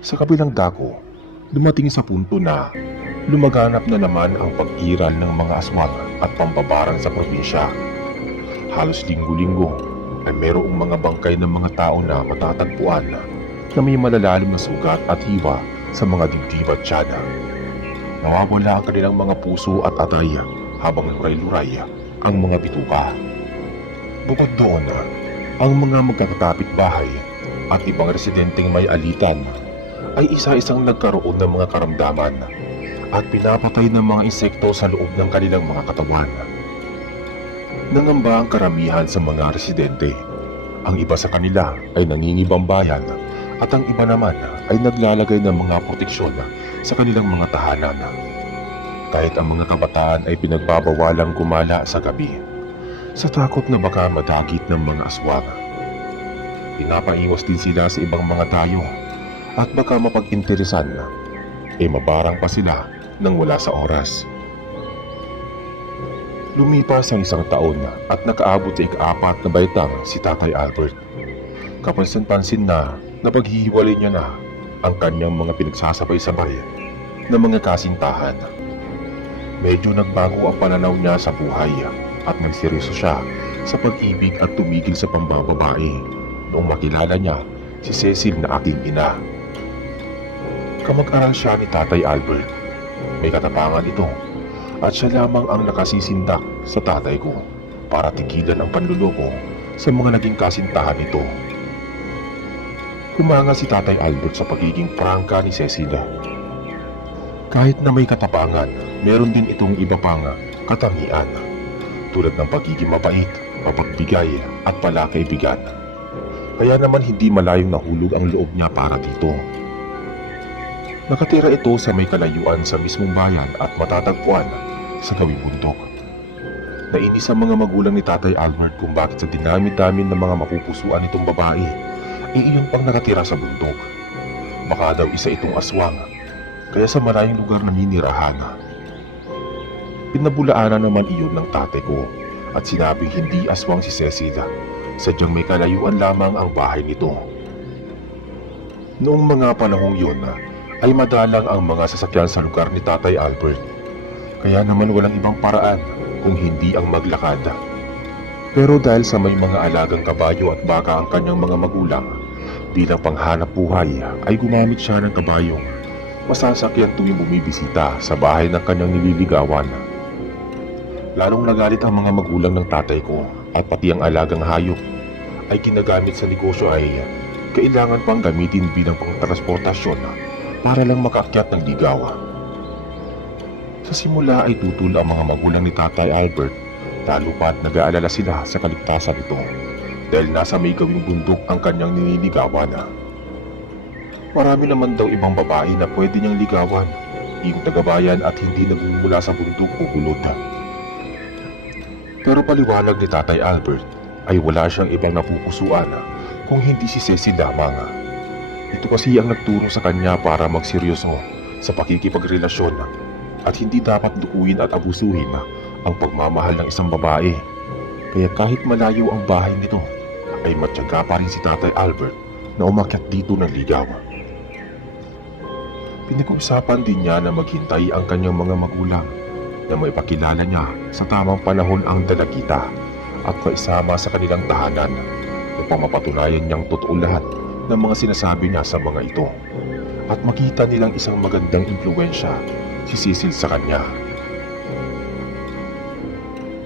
Sa kabilang dako, dumating sa punto na lumaganap na naman ang pag-iral ng mga aswang at pambabarang sa probinsya. Halos linggo-linggo ay merong mga bangkay ng mga tao na matatagpuan na may malalalim na sugat at hiwa sa mga dibdib at tiyaga. Nawawala ang kanilang mga puso at atay habang luray-luray ang mga bituka. Bukod doon, ang mga magkakapit bahay at ibang residenteng may alitan ay isa-isang nagkaroon ng mga karamdaman at pinapatay ng mga insekto sa loob ng kanilang mga katawan. Nangamba ang karamihan sa mga residente. Ang iba sa kanila ay nangingibang bayan at ang iba naman ay naglalagay ng mga proteksyon sa kanilang mga tahanan. Kahit ang mga kabataan ay pinagbabawalang gumala sa gabi sa takot na baka madagit ng mga aswang. Pinapaiwas din sila sa ibang mga tayo at baka mapag-interesan mabarang pa sila nang wala sa oras. Lumipas ang isang taon at nakaabot sa ika-4 na baitang si Tatay Albert. Kapansin-pansin na napaghihiwalay niya na ang kanyang mga pinagsasabay-sabay na mga kasintahan. Medyo nagbago ang pananaw niya sa buhay at nagseryoso siya sa pag-ibig at tumigil sa pambababae noong makilala niya si Cecil na aking ina. Kamag-aral siya ni Tatay Albert. May katapangan ito at siya lamang ang nakasisindak sa tatay ko para tigilan ang panluloko sa mga naging kasintahan nito. Humanga si Tatay Albert sa pagiging prangka ni Cecilia. Kahit na may katapangan, meron din itong iba pang katangian tulad ng pagiging mabait, mapagbigay at palakaibigan. Kaya naman hindi malayong nahulog ang loob niya para dito. Nakatira ito sa may kalayuan sa mismong bayan at matatagpuan sa gawing bundok. Nainis ang mga magulang ni Tatay Albert kung bakit sa dinami-dami ng mga mapupusuan nitong babae iyon pang nakatira sa bundok. Baka daw isa itong aswang, kaya sa malayong lugar na ninirahan. Pinabulaanan naman iyon ng tatay ko at sinabing hindi aswang si Cecilia, sadyang may kalayuan lamang ang bahay nito. Noong mga panahong yun ay madalang ang mga sasakyan sa lugar ni Tatay Albert, kaya naman walang ibang paraan kung hindi ang maglakad. Pero dahil sa may mga alagang kabayo at baka ang kanyang mga magulang, bilang panghanap buhay ay gumamit siya ng kabayong masasakyan tuwing bumibisita sa bahay ng kanyang nililigawan. Lalong nagalit ang mga magulang ng tatay ko at pati ang alagang hayop ay ginagamit sa negosyo ay kailangan pang gamitin bilang pangtransportasyon para lang makaakyat ng ligaw. Sa simula ay tutol ang mga magulang ni Tatay Albert, lalo pa't nag-aalala sila sa kaligtasan nito dahil nasa may gawing bundok ang kanyang nililigawan. Marami naman daw ibang babae na pwede niyang ligawan, yung tagabayan at hindi nagmumula sa bundok o gulod. Pero paliwanag ni Tatay Albert ay wala siyang ibang napupusuan kung hindi si Cecil lamang. Ito kasi ang nagturo sa kanya para magseryoso sa pakikipagrelasyon at hindi dapat dukuin at abusuhin ang pagmamahal ng isang babae. Kaya kahit malayo ang bahay nito, ay matyaga pa rin si Tatay Albert na umakyat dito ng ligaw. Pinag-uusapan din niya na maghintay ang kanyang mga magulang na maipakilala niya sa tamang panahon ang dalagita at maisama sa kanilang tahanan upang mapatunayan niyang totoo lahat ng mga sinasabi niya sa mga ito at makita nilang isang magandang impluwensya si Cecil sa kanya.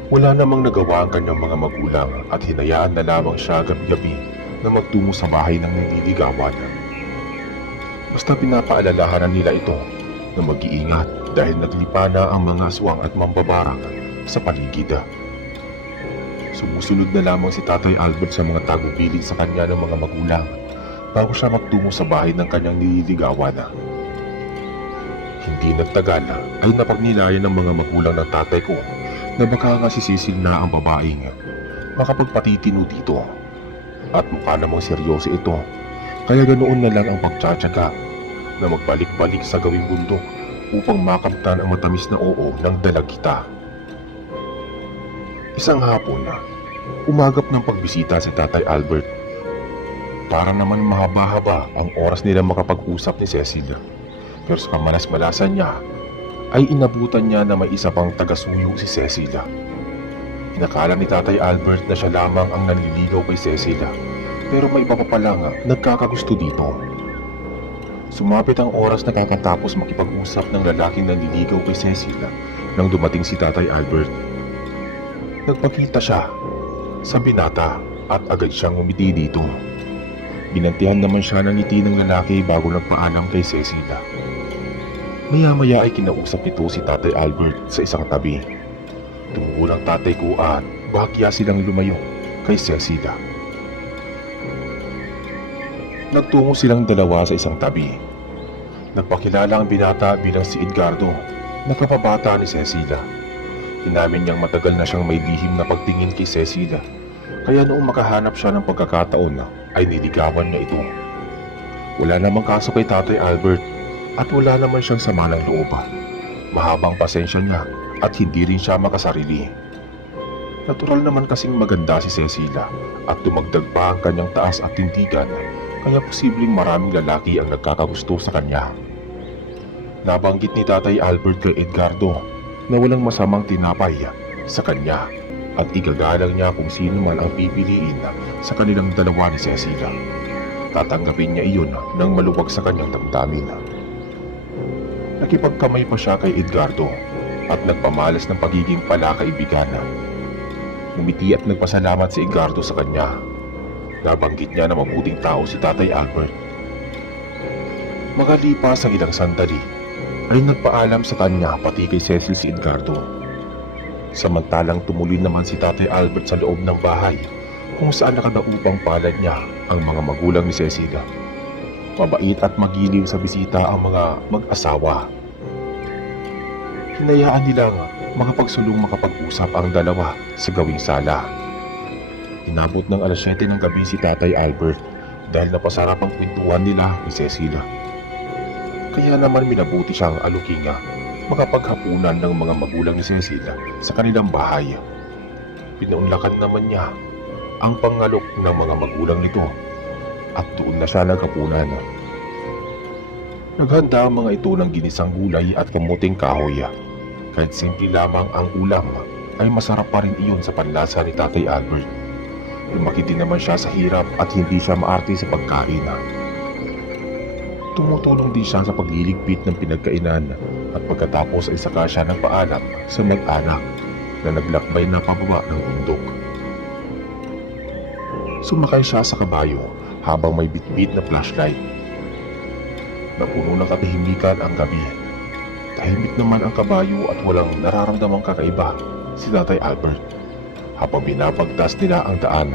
Wala namang nagawa ang kanyang mga magulang at hinayaan na lamang siya gabi-gabi na magtungo sa bahay ng nililigawan. Basta pinapaalalahanan nila ito na mag-iingat dahil naglipa na ang mga aswang at mambabarang sa paligid. Sumusunod na lamang si Tatay Albert sa mga tagubilin sa kanya ng mga magulang bago siya magtungo sa bahay ng kanyang nililigawan. Hindi nagtagal ay napagnilayan ng mga magulang ng tatay ko na baka nga si Cecil na ang babaeng makapagpatitino dito at mukha namang seryoso ito, kaya ganoon na lang ang pagtsatsaga na magbalik-balik sa gawing bundok upang makamtan ang matamis na oo ng dalagita. Isang hapon umagap ng pagbisita si Tatay Albert. Para naman mahaba-haba ang oras nila makapag-usap ni Cecil. Pero sa kamalas-malasan niya, ay inabutan niya na may isa pang taga-suyo si Cecil. Inakala ni Tatay Albert na siya lamang ang nanliligaw kay Cecil, pero may iba pa palang nagkakagusto dito. Sumapit ang oras na kakatapos makipag-usap ng lalaking nanliligaw kay Cecil nang dumating si Tatay Albert. Nagpakita siya sa binata at agad siyang umiti dito. Binantihan naman siya ng ngiti ng lalaki bago nagpaalam kay Cecilia. Maya-maya ay kinausap nito si Tatay Albert sa isang tabi. Tumugo ng tatay ko at bahagya silang lumayo kay Cecilia. Nagtungo silang dalawa sa isang tabi. Nagpakilala ang binata bilang si Edgardo, na kapabata ni Cecilia. Inamin niyang matagal na siyang may lihim na pagtingin kay Cecilia, kaya noong makahanap siya ng pagkakataon ay niligawan niya ito. Wala namang kaso kay Tatay Albert at wala naman siyang sama ng loob. Mahabang pasensya niya at hindi rin siya makasarili. Natural naman kasing maganda si Cecilia at dumagdag pa ang kanyang taas at tindigan, kaya posibleng maraming lalaki ang nagkakagusto sa kanya. Nabanggit ni Tatay Albert kay Edgardo na walang masamang tinapay sa kanya at igagalang niya kung sino man ang pipiliin sa kanilang dalawa ni Cecilia. Tatanggapin niya iyon nang maluwag sa kanyang damdamin. Nakipagkamay pa siya kay Edgardo at nagpamalas ng pagiging palakaibigan. Ngumiti at nagpasalamat si Edgardo sa kanya. Nabanggit niya na mabuting tao si Tatay Albert. Makalipas ang ilang sandali, ay nagpaalam sa kanya pati kay Cecil si Edgardo. Samantalang tumuloy naman si Tatay Albert sa loob ng bahay kung saan nakadaupang palad niya ang mga magulang ni Cecilia. Mabait at magiliw sa bisita ang mga mag-asawa. Hinayaan nilang makapagsulong makapag-usap ang dalawa sa gawing sala. Inabot ng alas 7 ng gabi si Tatay Albert dahil napasarap ang kwentuhan nila ni Cecilia. Kaya naman minabuti siyang alukinga makapaghapunan ng mga magulang ni Cecilia sa kanilang bahay. Pinaunlakan naman niya ang pangalok ng mga magulang nito at doon na siya naghapunan. Naghanda ang mga ito ng ginisang gulay at kamuting kahoy. Kahit simple lamang ang ulam ay masarap pa rin iyon sa panlasa ni Tatay Albert. Lumaki din naman siya sa hirap at hindi siya maarte sa pagkain. Tumutulong din siya sa pagliligpit ng pinagkainan at pagkatapos ay saka siya ng paalam sa mag-anak na naglakbay na pababa ng bundok. Sumakay siya sa kabayo habang may bitbit na flashlight. Napuno ng katahimikan ang gabi. Tahimik naman ang kabayo at walang nararamdamang kakaiba si Tatay Albert habang binabagtas nila ang daan.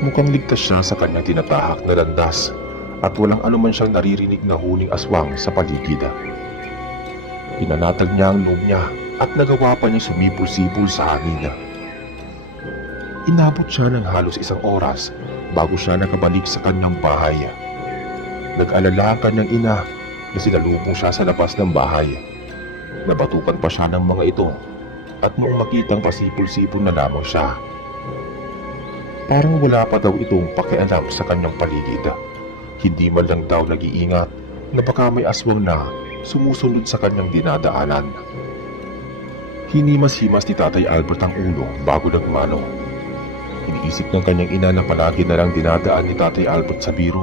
Mukhang ligtas siya sa kanyang tinatahak na landas at walang anuman siyang naririnig na huning aswang sa paligid. Pinanatag niya ang loob niya at nagawa pa niya sumibol-sibol sa hangin. Inabot siya ng halos isang oras bago siya nakabalik sa kanyang bahay. Nag-alala ang kanyang ina na sinalubong siya sa labas ng bahay. Nabatukan pa siya ng mga ito at noong makitang pasipol-sipol na lamang siya, parang wala pa daw itong pakialam sa kanyang paligid. Hindi man lang daw nag-iingat na baka may aswang na sumusunod sa kanyang dinadaanan. Hinimas-himas ni Tatay Albert ang ulo bago nagmano. Iniisip ng kanyang ina na palagi na lang dinadaan ni Tatay Albert sa biro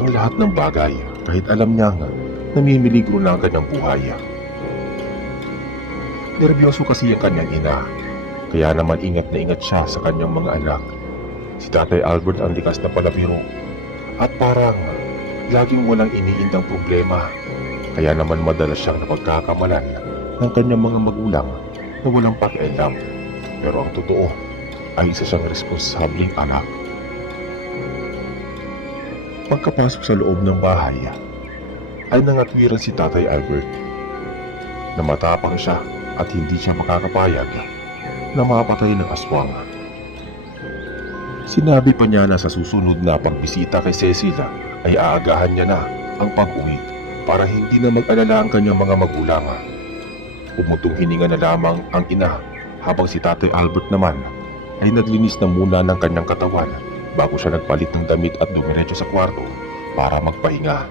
ang lahat ng bagay kahit alam niya nga namimiligro na ang kanyang buhay. Nervyoso kasi ang kanyang ina, kaya naman ingat na ingat siya sa kanyang mga anak. Si Tatay Albert ang likas na palabiro at parang laging walang iniindang problema, kaya naman madalas siyang napagkakamalan ng kanyang mga magulang na walang pakialam. Pero ang totoo ay isa siyang responsableng anak. Pagkapasok sa loob ng bahay ay nangatwiran si Tatay Albert na matapang siya at hindi siya makakapayag na mapatay ng aswang. Sinabi pa niya na sa susunod na pagbisita kay Cecilia ay aagahan niya na ang pag-uwi para hindi na mag-alala ang kanyang mga magulang. Umutong hininga na lamang ang ina habang si Tatay Albert naman ay naglinis na muna ng kanyang katawan bago siya nagpalit ng damit at dumiretso sa kwarto para magpahinga.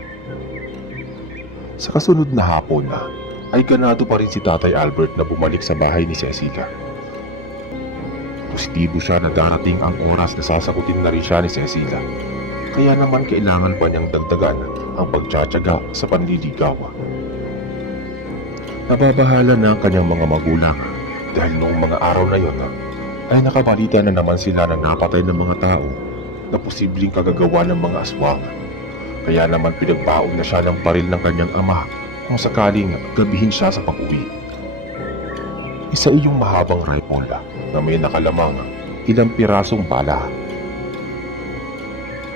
Sa kasunod na hapon ay ganado pa rin si Tatay Albert na bumalik sa bahay ni Cecilia. Positibo siya na darating ang oras na sasagutin na rin siya ni Cecilia. Kaya naman kailangan pa niyang dagdagan ang pagtsatsaga sa panliligaw. Nababahala na ang kanyang mga magulang dahil noong mga araw na yon ay nakabalita na naman sila na napatay ng mga tao na posibleng kagagawa ng mga aswang. Kaya naman pinagbaon na siya ng baril ng kanyang ama kung sakaling gabihin siya sa pag-uwi. Isa iyong mahabang rifle na may nakalamang ilang pirasong bala.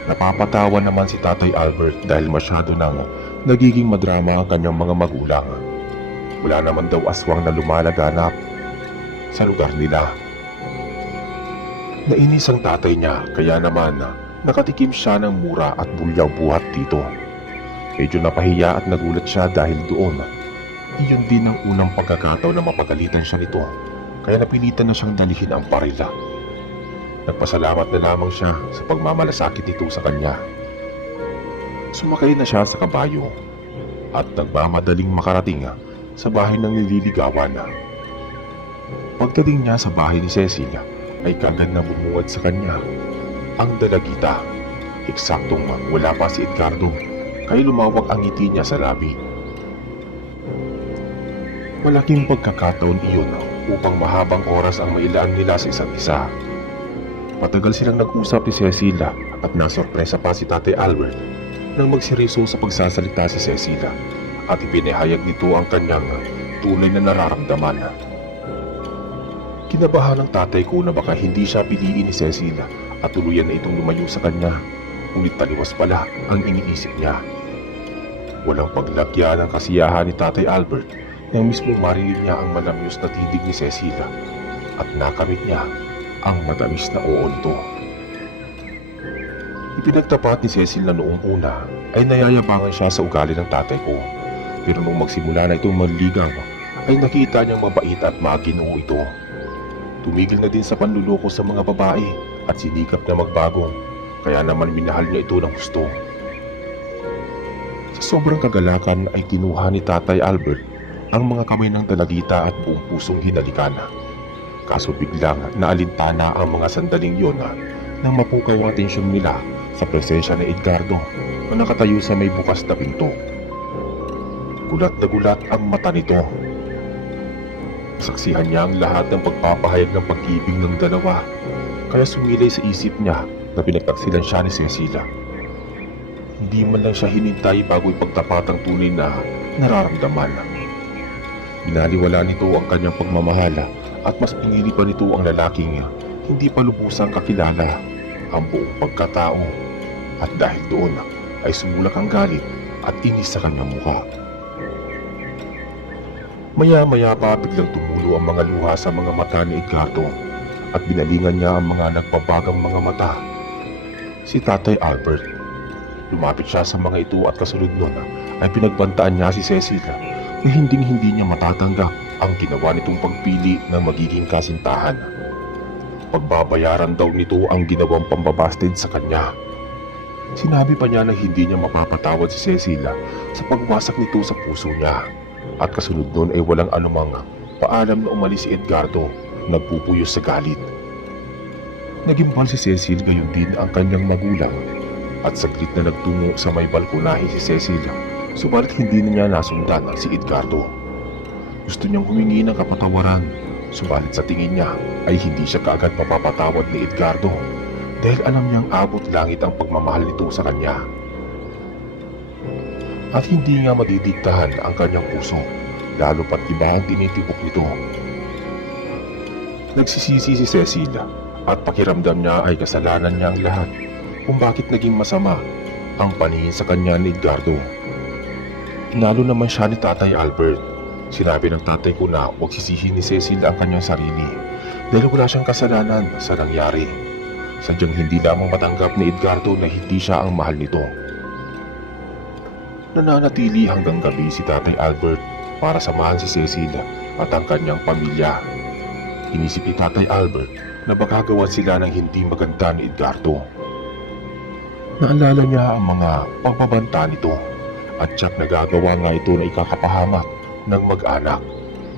Napapatawa naman si Tatay Albert dahil masyado nang nagiging madrama ang kanyang mga magulang. Wala naman daw aswang na lumalaganap sa lugar nila. Nainis ang tatay niya kaya naman nakatikim siya ng mura at bulyang buhat dito. Medyo napahiya at nagulat siya dahil doon. Iyon din ang unang pagkakataon na mapagalitan siya nito, kaya napilitan na siyang dalihin ang barila. Nagpasalamat na lamang siya sa pagmamalasakit nito sa kanya. Sumakay na siya sa kabayo at nagmamadaling makarating sa bahay ng nililigawan. Pagdating niya sa bahay ni Cecilia ay kagad na bumungad sa kanya ang dalagita. Eksaktong wala pa si Edgardo kaya lumawak ang ngiti niya sa labi. Malaking pagkakataon iyon upang mahabang oras ang mailaan nila sa isa't isa. Matagal silang nag-usap ni Cecilia at nasorpresa pa si Tatay Albert nang magseryoso sa pagsasalita si Cecilia at ipinahayag nito ang kanyang tunay na nararamdaman. Kinabahan ng tatay ko na baka hindi siya piliin ni Cecilia at tuluyan na itong lumayo sa kanya, ngunit taliwas pala ang iniisip niya. Walang paglagya ng kasiyahan ni Tatay Albert nang mismo marinig niya ang malamyos na tinig ni Cecilia at nakamit niya ang matamis na oo nito. Ipinagtapat ni Cecil na noong una ay nayayabangan siya sa ugali ng tatay ko, pero nung magsimula na itong manligaw ay nakita niyang mabait at maginoo ito. Tumigil na din sa panluloko sa mga babae at sinikap na magbago, kaya naman minahal niya ito ng gusto. Sa sobrang kagalakan ay kinuha ni Tatay Albert ang mga kamay ng dalagita at buong pusong hinalikan. Kaso biglang naalintana ang mga sandaling yon nang mapukaw ang atensyon nila sa presensya ni Edgardo na nakatayo sa may bukas na pinto. Gulat na gulat ang mata nito. Saksihan niya ang lahat ng pagpapahayag ng pag-ibig ng dalawa, kaya sumilay sa isip niya na pinagtaksilan siya ni Cecilia. Hindi man lang siya hinintay bago ipagtapat ang tunay na nararamdaman. Binaliwala nito ang kanyang pagmamahala at mas pinili pa nito ang lalaking hindi pa lubusang kakilala ang buong pagkatao, at dahil doon ay sumulak ang galit at inis sa kanyang mukha. Maya-maya pa biglang tumulo ang mga luha sa mga mata ni Edgardo at binalingan niya ang mga nagbabagang mga mata. Si Tatay Albert. Lumapit siya sa mga ito at kasunod nun ay pinagbantaan niya si Cecilia na hindi niya matatanggap ang ginawa nitong pagpili ng magiging kasintahan. Pagbabayaran daw nito ang ginawang pambabasted sa kanya. Sinabi pa niya na hindi niya mapapatawad si Cecilia sa pagwasak nito sa puso niya. At kasunod nun ay walang anumang paalam na umalis si Edgardo, nagpupuyos sa galit. Nagimbal si Cecil gayon din ang kanyang magulang at saglit na nagtungo sa may balkonahe si Cecilia, subalit hindi na niya nasundan si Edgardo. Gusto niyang humingi ng kapatawaran, subalit sa tingin niya ay hindi siya kaagad mapapatawad ni Edgardo dahil alam niyang abot langit ang pagmamahal nito sa kanya. At hindi nga madidiktahan ang kanyang puso, lalo pat iba ang tinitibok nito. Nagsisisi si Cecilia at pakiramdam niya ay kasalanan niya ang lahat kung bakit naging masama ang paningin sa kanya ni Edgardo. Pinalo naman siya ni Tatay Albert. Sinabi ng tatay ko na huwag sisihin ni Cecil ang kanyang sarili dahil wala siyang kasalanan sa nangyari. Sadyang hindi lamang matanggap ni Edgardo na hindi siya ang mahal nito. Nananatili hanggang gabi si Tatay Albert para samahan si Cecilia at ang kanyang pamilya. Inisip ni Tatay Albert na magagawa sila ng hindi maganda ni Edgardo. Naalala niya ang mga pagbabanta nito at tiyak nagagawa nga ito na ikakapahamak ng mag-anak.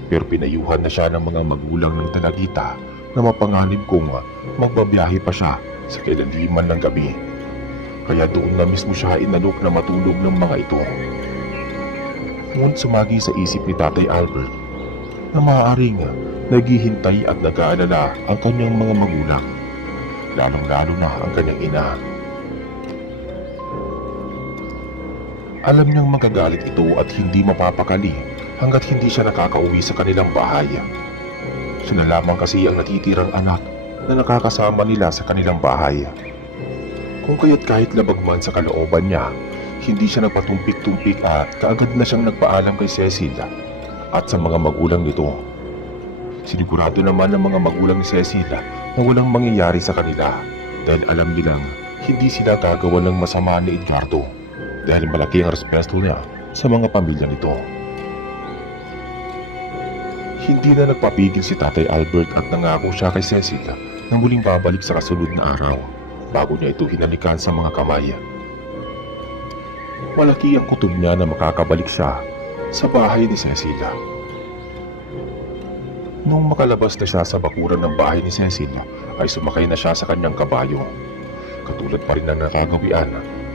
Pero pinayuhan na siya ng mga magulang ng dalagita na mapanganib kung magbabiyahe pa siya sa kailaliman ng gabi. Kaya doon na mismo siya inalok na matulog ng mga ito. Ngunit sumagi sa isip ni Tatay Albert na maaaring naghihintay at nag-aalala ang kanyang mga magulang, lalong-lalo na ang kanyang ina. Alam niyang magagalit ito at hindi mapapakali hanggat hindi siya nakakauwi sa kanilang bahay. Siya na lamang kasi ang natitirang anak na nakakasama nila sa kanilang bahay. Kung kaya't kahit labag man sa kalooban niya, hindi siya nagpatumpik-tumpik at kaagad na siyang nagpaalam kay Cecil at sa mga magulang nito. Sinigurado naman ng mga magulang ni Cecil na walang mangyayari sa kanila dahil alam nilang hindi sila gagawa ng masama ni Edgardo dahil malaki ang respeto niya sa mga pamilya nito. Hindi na nagpapigil si Tatay Albert at nangako siya kay Cecil na muling babalik sa kasunod na araw bago niya ito hinalikan sa mga kamay. Malaki ang kutob niya na makakabalik siya sa bahay ni Cecil. Nung makalabas na siya sa bakuran ng bahay ni Cecil ay sumakay na siya sa kanyang kabayo. Katulad pa rin ng nakagawian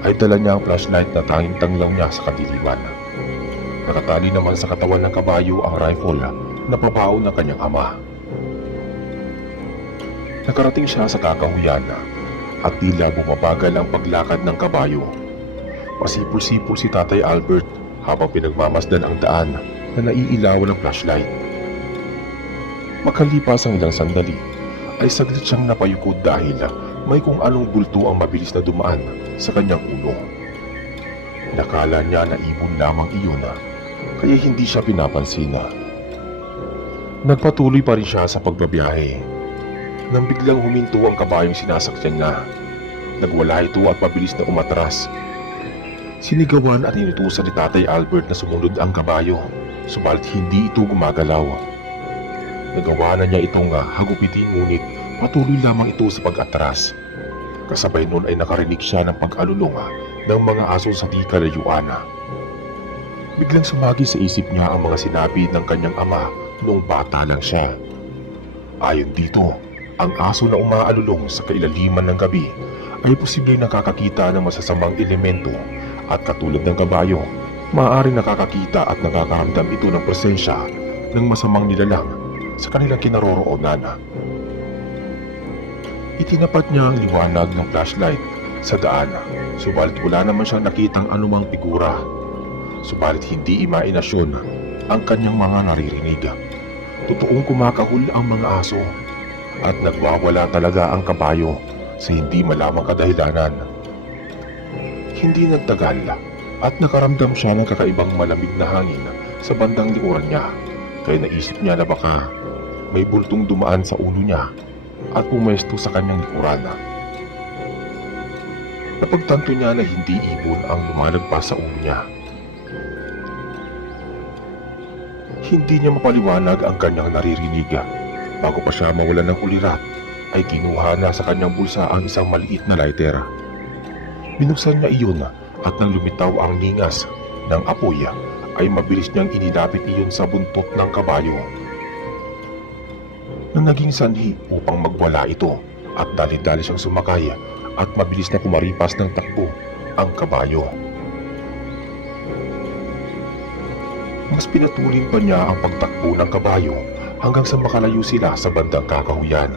ay dala niya ang flashlight na tanging tanglaw niya sa kadiliman. Nakatali naman sa katawan ng kabayo ang rifle na pabaon ng kanyang ama. Nakarating siya sa kakahuyan at tila bumabagal ang paglakad ng kabayo. Pasipul-sipul si Tatay Albert habang pinagmamasdan ang daan na naiilawan ng flashlight. Makalipas ang ilang sandali ay saglit siyang napayukod dahil may kung anong bulto ang mabilis na dumaan sa kanyang ulo. Nakala niya na ibon lamang iyon kaya hindi siya pinapansin. Nagpatuloy pa rin siya sa pagbabiyahe nang biglang huminto ang kabayong sinasakyan niya. Nagwala ito at mabilis na umatras. Sinigawan at inutusan ni Tatay Albert na sumunod ang kabayo, subalit hindi ito gumagalaw. Nagawa na niya itong hagupitin ngunit patuloy lamang ito sa pag-atras. Kasabay nun ay nakarinig siya ng pag-alulong ng mga aso sa di kalayuan. Biglang sumagi sa isip niya ang mga sinabi ng kanyang ama noong bata lang siya. Ayon dito, ang aso na umaalulong sa kailaliman ng gabi ay posibleng nakakakita ng masasamang elemento at katulad ng kabayo, maaaring nakakakita at nakakaramdam ito ng presensya ng masamang nilalang sa kanilang kinaroroonan. Itinapat niya ang liwanag ng flashlight sa daan, subalit wala naman siyang nakitang anumang figura. Subalit hindi imahinasyon ang kanyang mga naririnig. Totoong kumakahul ang mga aso at nagwawala talaga ang kabayo sa hindi malamang kadahilanan. Hindi nagtagal at nakaramdam siya ng kakaibang malamig na hangin sa bandang likuran niya, kaya naisip niya na baka may bultong dumaan sa ulo niya at pumesto sa kanyang likuran. Napagtanto niya na hindi ibon ang lumalagpas sa ulo niya. Hindi niya mapaliwanag ang kanyang naririnig. Bago pa siya mawalan ng ulirat, ay kinuha na sa kanyang bulsa ang isang maliit na lighter. Binuksan niya iyon at nang lumitaw ang ningas ng apoy ay mabilis niyang inilapit iyon sa buntot ng kabayo. Nang naging sanhi upang magwala ito at dali-dali siyang sumakay at mabilis na kumaripas ng takbo ang kabayo. Mas pinatuloy pa niya ang pagtakbo ng kabayo hanggang sa makalayo sila sa bandang kakahuyan.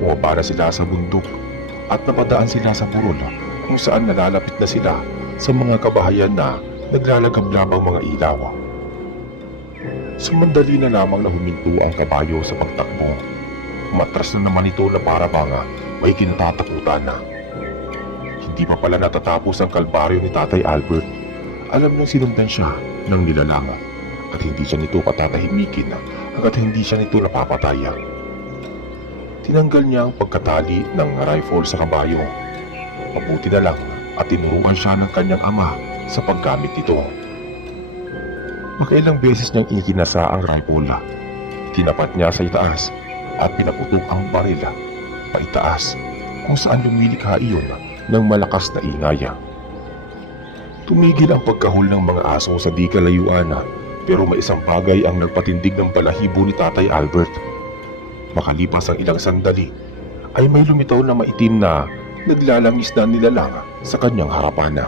Bumaba na sila sa bundok at napadaan sila sa burol kung saan nalalapit na sila sa mga kabahayan na naglalagablabang mga ilaw. Sumandali na lamang na huminto ang kabayo sa pagtakbo. Matras na naman ito na para bang may kinatatakutan na. Hindi pa pala natatapos ang kalbaryo ni Tatay Albert. Alam niyang sinundan siya ng nilalang at hindi siya nito patatahimikin hanggat hindi siya nito napapatay. Tinanggal niya ang pagkatali ng rifle sa kabayo. Mabuti na lang at tinuruan siya ng kanyang ama sa paggamit nito. Makailang beses niyang ikinasa ang rifle. Tinapat niya sa itaas at pinaputok ang baril paitaas kung saan lumilikha iyon ng malakas na ingay. Tumigil ang pagkahol ng mga aso sa di kalayuan, pero may isang bagay ang nagpatindig ng balahibo ni Tatay Albert. Makalipas ang ilang sandali ay may lumitaw na maitim na naglalangis na nilalang sa kanyang harapan.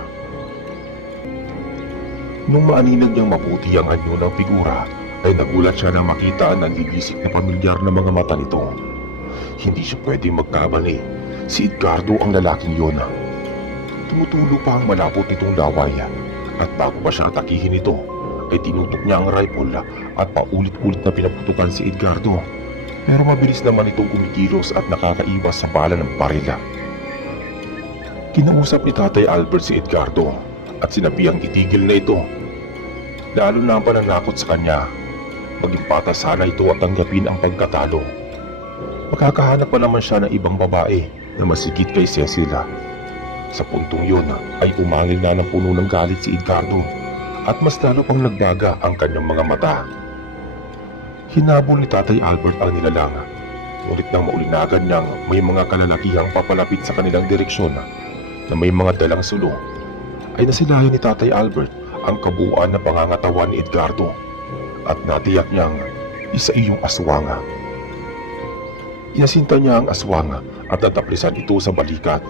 Nung maaninag niyang mabuti ang anyo ng figura, ay nagulat siya na makita ang naglilisik na pamilyar na mga mata nito. Hindi siya pwedeng magkamali. Si Edgardo ang lalaking yun. Tumutulo pa ang malapot nitong laway, at bago pa siya atakihin ito, ay tinutok niya ang rifle at paulit-ulit na pinaputukan si Edgardo. Pero mabilis naman itong kumikilos at nakakaiwas sa bala ng barila. Kinausap ni Tatay Albert si Edgardo at sinabihang itigil na ito. Lalo na ang pananakot sa kanya. Maging patas sana ito at tanggapin ang pagkatalo. Makakahanap pa naman siya ng ibang babae na masigit kay Cecilia. Sa puntong yun ay umangil na ng puno ng galit si Edgardo at mas lalo pang nagdaga ang kanyang mga mata. Hinabol ni Tatay Albert ang nilalang, ngunit nang maulinagan niyang may mga kalalakihang papalapit sa kanilang direksyon na may mga dalang sulong, ay nasilayan ni Tatay Albert ang kabuuan na pangangatawan ni Edgardo at natiyak niyang isa iyong aswang. Inasinta niya ang aswang at nataplisan ito sa balikat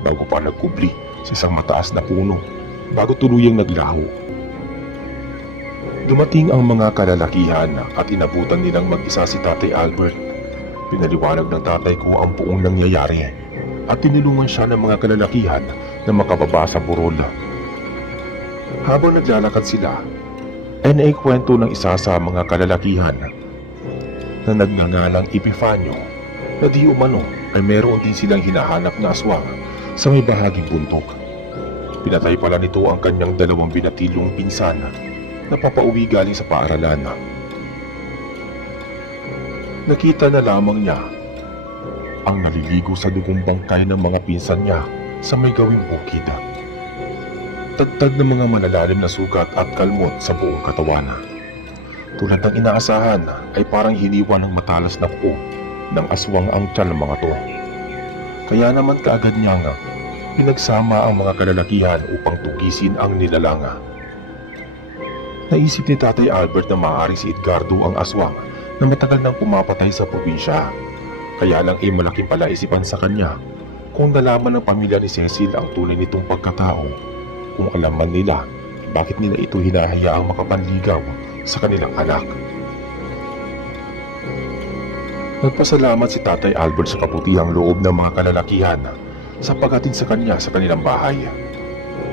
bago pa nagkubli sa isang mataas na puno bago tuluyang naglaho. Dumating ang mga kalalakihan at inabutan nilang mag-isa si Tatay Albert. Pinaliwanag ng tatay ko ang buong nangyayari at tinulungan siya ng mga kalalakihan na makababa sa burol. Habang naglalakad sila, ay naikwento ng isa sa mga kalalakihan na nagngangalang Epifanio na di umano ay meron din silang hinahanap na aswang sa may bahaging bundok. Pinatay pala nito ang kanyang dalawang binatilyong pinsan na papauwi galing sa paaralan. Nakita na lamang niya ang naliligo sa dugong bangkay ng mga pinsan niya sa may gawing bukid. Tagtag ng mga malalalim na sugat at kalmot sa buong katawan. Tulad ng inaasahan ay parang hiniwa ng matalas na kuko ng aswang ang tiyan ng mga to. Kaya naman kaagad niyang pinagsama ang mga kalalakihan upang tugisin ang nilalanga. Naisip ni Tatay Albert na maaari si Edgardo ang aswang na matagal nang pumapatay sa probinsya. Kaya lang ay malaking palaisipan sa kanya kung nalaman ng pamilya ni Cecil ang tunay nitong pagkatao. Kung alam man nila, bakit nila ito hinahayaang makapanligaw sa kanilang anak. Nagpasalamat si Tatay Albert sa kabutihang loob ng mga kalalakihan sa paghatid sa kanya sa kanilang bahay.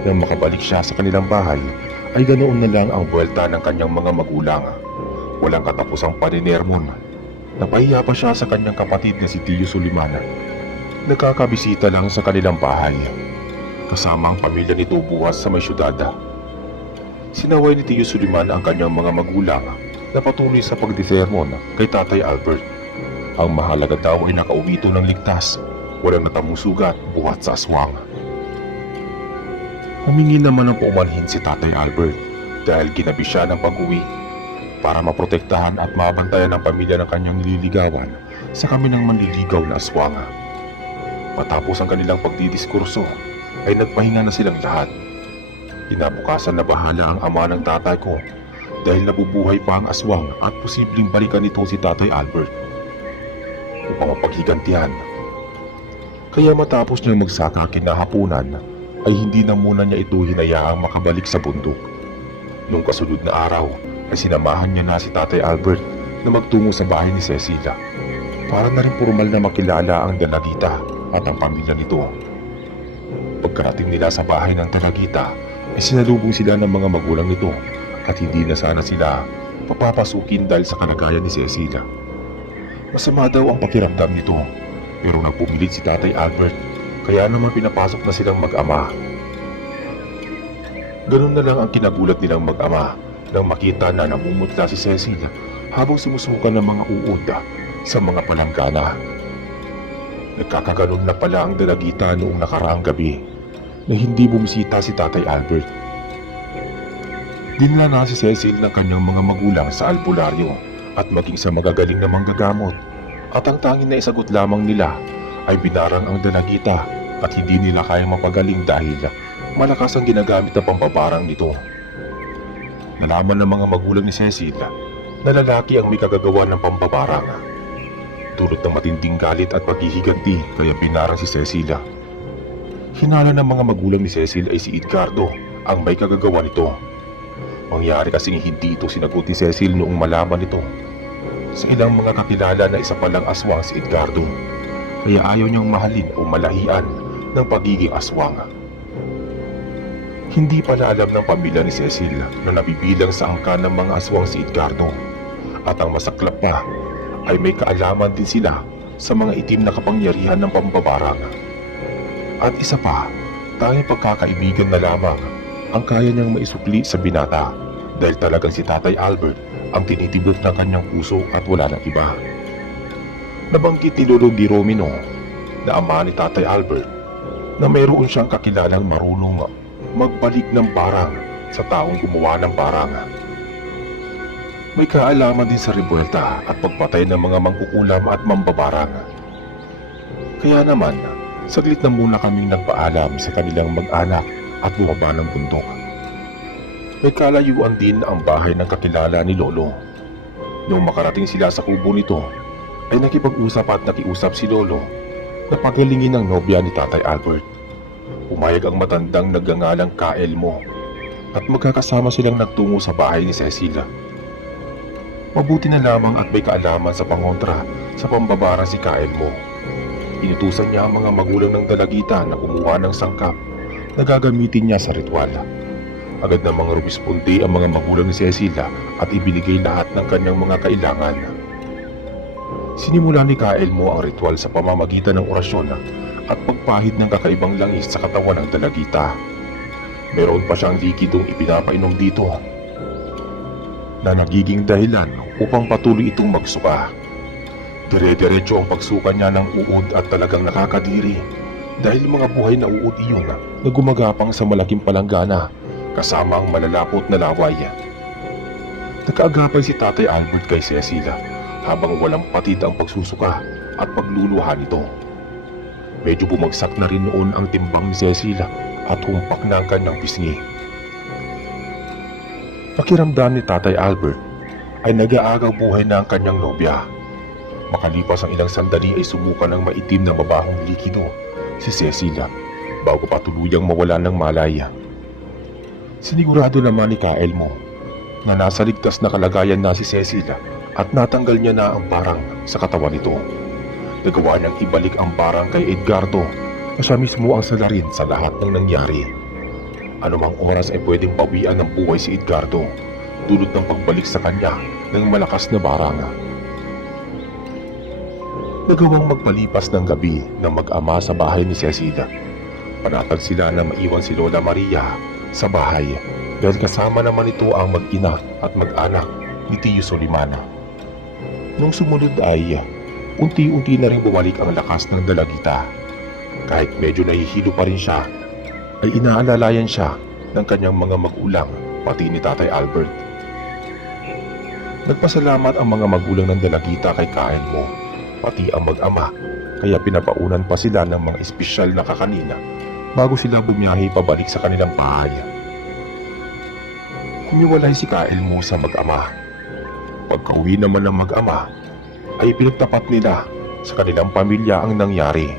Nang makabalik siya sa kanilang bahay, ay ganoon na lang ang buwelta ng kanyang mga magulang. Walang katapusang paninermon. Napahiya pa siya sa kanyang kapatid na si Tio Suliman. Nagkakabisita lang sa kanilang bahay. Kasama ang pamilya nito bukas sa may syudad. Sinaway ni Tio Suliman ang kanyang mga magulang na patuloy sa pagdesermon kay Tatay Albert. Ang mahalaga daw ay nakauwi ito ng ligtas, walang natamong sugat buhat sa aswang. Humingi naman ng paumanhin si Tatay Albert dahil ginabi siya ng pag-uwi para maprotektahan at mabantayan ang pamilya ng kanyang nililigawan sa kami ng manliligaw na aswang. Matapos ang kanilang pagdidiskurso, ay nagpahinga na silang lahat. Kinabukasan na bahala ang ama ng tatay ko dahil nabubuhay pa ang aswang at posibleng balikan nito si Tatay Albert upang mapaghigantihan. Kaya matapos niyang magsaka kinahapunan ay hindi na muna niya ito hinayaang makabalik sa bundok. Nung kasunod na araw ay sinamahan niya na si Tatay Albert na magtungo sa bahay ni Cecilia para na rin formal na makilala ang dalagita at ang pamilya nito. Pagkarating nila sa bahay ng dalagita ay sinalubong sila ng mga magulang nito at hindi na sana sila papapasukin dahil sa kalagayan ni Cecilia. Masama daw ang pakiramdam nito pero nagpumilit si Tatay Albert kaya naman pinapasok na silang mag-ama. Ganun na lang ang kinagulat nilang mag-ama nang makita na namumutla si Cecilia habang sinusukan ng mga uod sa mga palanggana. Nagkakaganon na pala ang dalagita noong nakaraang gabi na hindi bumisita si Tatay Albert. Dinala na si Cecil ng kanyang mga magulang sa albularyo at maging sa magagaling na manggagamot At ang tanging naisagot lamang nila ay binarang ang dalagita at hindi nila kayang mapagaling dahil malakas ang ginagamit na pambabarang nito. Nalaman ng mga magulang ni Cecil na lalaki ang may kagagawa ng pambabarang. Dulot ng matinding galit at paghihiganti kaya binarang si Cecil. Hinala ng mga magulang ni Cecil ay si Edgardo ang may kagagawa nito. Mangyari kasing hindi ito sinagot ni Cecil noong malaman nito sa ilang mga kakilala na isa palang aswang si Edgardo, kaya ayaw niyang mahalin o malahian ng pagiging aswang. Hindi pala alam ng pamilya ni Cecil na nabibilang sa angkan ng mga aswang si Edgardo, at ang masaklap pa ay may kaalaman din sila sa mga itim na kapangyarihan ng pambabarang. At isa pa, tanging pagkakaibigan na lamang ang kaya niyang maisukli sa binata dahil talagang si Tatay Albert ang tinitibot ng kanyang puso at wala ng iba. Nabanggit ni Lolo Di Romino na ama ni Tatay Albert na mayroon siyang kakilalang marunong magbalik ng barang sa taong gumawa ng barang. May kaalaman din sa rebuelta at pagpatay ng mga mangkukulam at mambabarang. Kaya naman, saglit na muna kaming nagpaalam sa kanilang mag-anak at bumaba ng bundok. May kalayuan din ang bahay ng kakilala ni Lolo. Noong makarating sila sa kubo nito, ay nakipag-usap at nakiusap si Lolo na pagalingin ang nobya ni Tatay Albert. Pumayag ang matandang nagngangalang Kaelmo at magkakasama silang nagtungo sa bahay ni Cecilia. Mabuti na lamang at may kaalaman sa pangontra sa pambabara si Kaelmo. Inutusan niya ang mga magulang ng dalagita na kumuha ng sangkap na gagamitin niya sa ritual. Agad na mga rumisponde ang mga magulang ni Cecilia at ibinigay lahat ng kanyang mga kailangan. Sinimula ni Kaelmo ang ritual sa pamamagitan ng orasyon at pagpahid ng kakaibang langis sa katawan ng dalagita. Meron pa siyang likidong ipinapainom dito na nagiging dahilan upang patuloy itong magsuka. Dire-diretso ang pagsuka niya ng uod at talagang nakakadiri dahil mga buhay na uod iyon na gumagapang sa malaking palanggana kasama ang malalapot na laway. Nakaagapay si Tatay Albert kay Cecilia habang walang patid ang pagsusuka at pagluluha nito. Medyo bumagsak na rin noon ang timbang ni Cecilia at humpak na ang kanyang pisngi. Pakiramdam ni Tatay Albert ay nag-aagaw buhay na ang kanyang nobya. Makalipas ang ilang sandali ay sumuka ng maitim na mabahong likido si Cecilia bago pa tuluyang mawala ng malaya. Sinigurado naman ni Kaelmo na nasa ligtas na kalagayan na si Cecilia at natanggal niya na ang barang sa katawan nito. Nagawa niyang ibalik ang barang kay Edgardo na siya mismo ang salarin sa lahat ng nangyari. Anumang oras ay pwedeng bawian ng buhay si Edgardo dulot ng pagbalik sa kanya ng malakas na barang. Nagawang magpalipas ng gabi ng mag-ama sa bahay ni Cecilia. Panatag sila na maiwan si Lola Maria sa bahay dahil kasama naman ito ang mag-ina at mag-anak ni Tio Solimana. Nung sumunod ay unti-unti na rin bumalik ang lakas ng dalagita. Kahit medyo nahihilo pa rin siya, ay inaalalayan siya ng kanyang mga magulang pati ni Tatay Albert. Nagpasalamat ang mga magulang ng dalagita kay Kaelmo pati ang mag-ama kaya pinapaunan pa sila ng mga espesyal na kakanina bago sila bumiyahe pabalik sa kanilang bahay. Humiwalay si Kaelmo sa mag-ama. Pagka-uwi naman ng mag-ama ay pinagtapat nila sa kanilang pamilya ang nangyari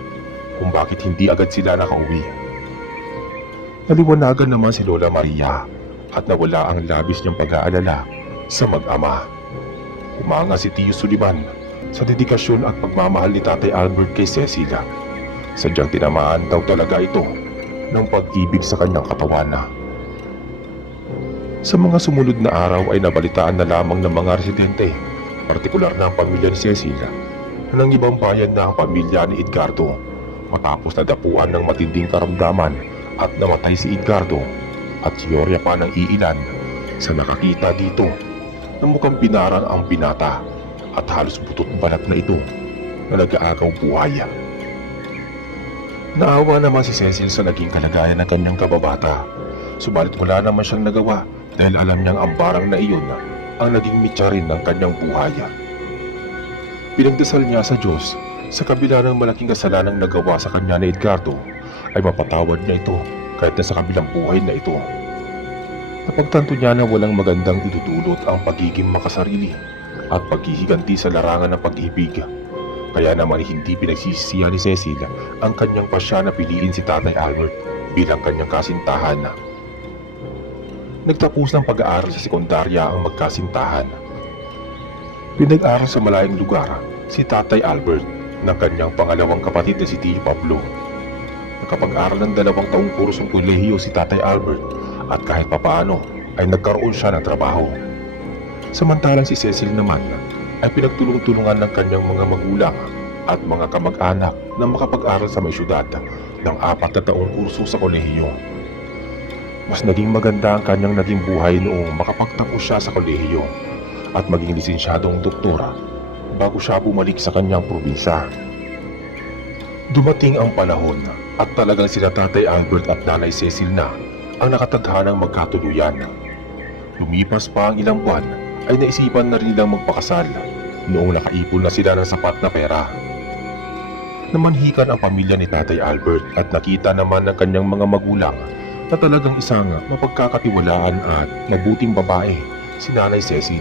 kung bakit hindi agad sila nakauwi. Naliwanagan naman si Lola Maria at nawala ang labis niyang pag-aalala sa mag-ama. Umanga si Tio Suliman sa dedikasyon at pagmamahal ni Tatay Albert kay Cecilia. Sadyang tinamaan daw talaga ito ng pag-ibig sa kanyang katawan. Sa mga sumunod na araw ay nabalitaan na lamang ng mga residente, partikular na ang pamilya ni Cecilia, na ng ibang bayan na ang pamilya ni Edgardo matapos nadapuan ng matinding karamdaman at namatay si Edgardo at teorya pa ng iilan sa nakakita dito na mukhang binarang ang binata at halos butot balat na ito na nag-aagaw buhay. Naawa naman si Cecil sa naging kalagayan ng kanyang kababata, subalit wala naman siyang nagawa dahil alam niyang ang barang na iyon ang naging mitya rin ng kanyang buhay. Pinagdasal niya sa Diyos sa kabila ng malaking kasalanang nagawa sa kanya ni Edgardo ay mapatawad niya ito kahit na sa kabilang buhay na ito. Napagtanto niya na walang magandang idudulot ang pagiging makasarili at paghihiganti sa larangan ng pag-ibig. Kaya naman hindi pinagsisisihan ni Cecil ang kanyang pasya na piliin si Tatay Albert bilang kanyang kasintahan. Nagtapos ng pag-aaral sa sekundarya ang magkasintahan. Pinag-aral sa malayong lugar si Tatay Albert ng kanyang pangalawang kapatid na si Tio Pablo. Nakapag-aral ng 2 taong kursong kolehiyo si Tatay Albert at kahit papaano ay nagkaroon siya ng trabaho. Samantalang si Cecil naman ay pinagtulong-tulungan ng kanyang mga magulang at mga kamag-anak na makapag-aral sa may syudad ng 4 na taong kurso sa kolehiyo. Mas naging maganda ang kanyang naging buhay noong makapagtapos siya sa kolehiyo at maging lisensyadong doktora bago siya bumalik sa kanyang probinsya. Dumating ang panahon at talagang sila Tatay Albert at Nanay Cecil na ang nakatadhanang magkatuluyan. Lumipas pa ang ilang buwan ay naisipan na rin nilang magpakasal noong nakaipon na sila ng sapat na pera. Namanhikan ang pamilya ni Tatay Albert at nakita naman ng kanyang mga magulang na talagang isang mapagkakatiwalaan at mabuting babae si Nanay Cecil.